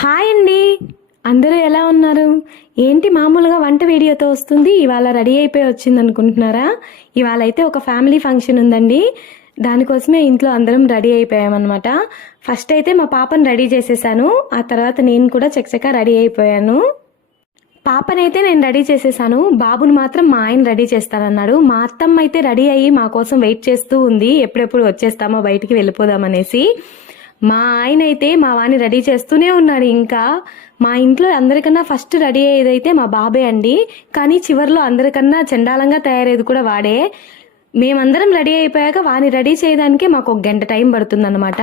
Hi అండి. అందరూ ఎలా ఉన్నారు? ఏంటి మామూలుగా వంట వీడియోతో వస్తుంది, ఇవాళ రెడీ అయిపోయి వచ్చింది అనుకుంటున్నారా? ఇవాళ అయితే ఒక ఫ్యామిలీ ఫంక్షన్ ఉందండి. దానికోసమే ఇంట్లో అందరం రెడీ అయిపోయామన్నమాట. ఫస్ట్ అయితే మా పాపను రెడీ చేసేసాను. ఆ తర్వాత నేను కూడా చకచకా రెడీ అయిపోయాను. పాపనైతే నేను రెడీ చేసేసాను. బాబుని మాత్రం మా ఆయన రెడీ చేస్తానన్నాడు. మా అత్తమ్మ అయితే రెడీ అయ్యి మా కోసం వెయిట్ చేస్తూ ఉంది, ఎప్పుడెప్పుడు వచ్చేస్తామో బయటికి వెళ్ళిపోదామనేసి. మా ఆయన అయితే మా వాణ్ణి రెడీ చేస్తూనే ఉన్నాడు. ఇంకా మా ఇంట్లో అందరికన్నా ఫస్ట్ రెడీ అయ్యేదైతే మా బాబే అండి. కానీ చివరిలో అందరికన్నా చండాలంగా తయారయ్యేది కూడా వాడే. మేమందరం రెడీ అయిపోయాక వాణ్ణి రెడీ చేయడానికే మాకు 1 గంట టైం పడుతుందన్నమాట.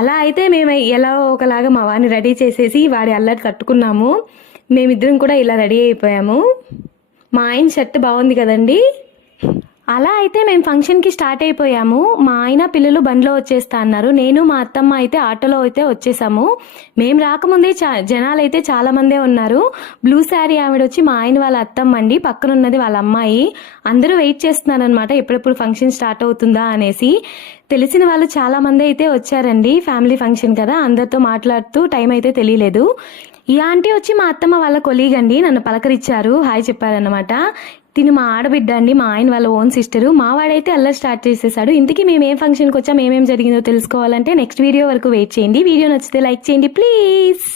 అలా అయితే మేము ఎలా ఒకలాగా మా వాణ్ణి రెడీ చేసేసి వాడి అల్లరి తట్టుకున్నాము. మేమిద్దరం కూడా ఇలా రెడీ అయిపోయాము. మా ఆయన షర్ట్ బాగుంది కదండి. అలా అయితే మేము ఫంక్షన్కి స్టార్ట్ అయిపోయాము. మా ఆయన పిల్లలు బండ్లో వచ్చేస్తా అన్నారు. నేను మా అత్తమ్మ అయితే ఆటోలో అయితే వచ్చేసాము. మేము రాకముందే జనాలు అయితే చాలా మందే ఉన్నారు. బ్లూ శారీ ఆవిడ వచ్చి మా ఆయన వాళ్ళ అత్తమ్మ అండి, పక్కన ఉన్నది వాళ్ళ అమ్మాయి. అందరూ వెయిట్ చేస్తున్నారనమాట ఎప్పుడెప్పుడు ఫంక్షన్ స్టార్ట్ అవుతుందా అనేసి. తెలిసిన వాళ్ళు చాలా మంది అయితే వచ్చారండి. ఫ్యామిలీ ఫంక్షన్ కదా, అందరితో మాట్లాడుతూ టైం అయితే తెలియలేదు. ఈ ఆంటీ వచ్చి మా అత్తమ్మ వాళ్ళ కొలీగ్ అండి, నన్ను పలకరించారు, హాయ్ చెప్పారనమాట. తిని మా ఆడబిడ్డ అండి, మా ఆయన వాళ్ళ ఓన్ సిస్టరు. మా వాడైతే అల్లరి స్టార్ట్ చేసేసాడు. ఇంతకీ మేము ఏం ఫంక్షన్కి వచ్చాం, ఏమేం జరిగిందో తెలుసుకోవాలంటే నెక్స్ట్ వీడియో వరకు వెయిట్ చేయండి. వీడియో నచ్చితే లైక్ చేయండి ప్లీజ్.